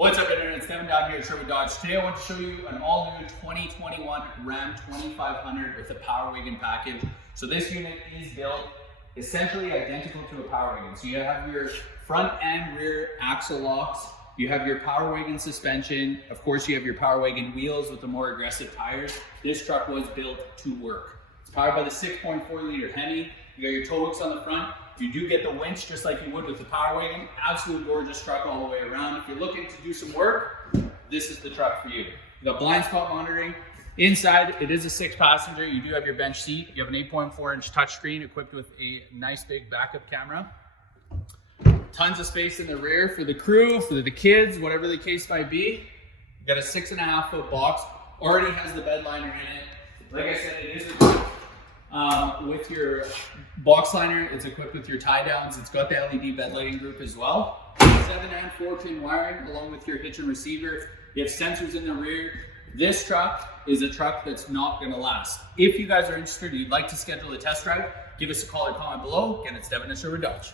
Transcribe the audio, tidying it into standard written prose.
What's up, Internet? It's Devin down here at Sherwood Dodge. Today I want to show you an all-new 2021 Ram 2500 with a Power Wagon package. So this unit is built essentially identical to a Power Wagon. So you have your front and rear axle locks, you have your Power Wagon suspension, of course you have your Power Wagon wheels with the more aggressive tires. This truck was built to work. It's powered by the 6.4 liter Hemi. You got your tow hooks on the front. You do get the winch just like you would with the Power Wagon. Absolute gorgeous truck all the way around. If you're looking to do some work, this is the truck for you. You got blind spot monitoring. Inside, it is a 6-passenger. You do have your bench seat. You have an 8.4-inch touchscreen equipped with a nice big backup camera. Tons of space in the rear for the crew, for the kids, whatever the case might be. You got a 6.5-foot box. Already has the Bedliner in it. Like I said, it is equipped with your box liner. It's equipped with your tie downs. It's got the LED bed lighting group as well. 7 and 4-pin wiring along with your hitch and receiver. You have sensors in the rear. This truck is a truck that's not going to last. If you guys are interested, you'd like to schedule a test drive, give us a call or comment below. Again, it's Devin at Sherwood Dodge.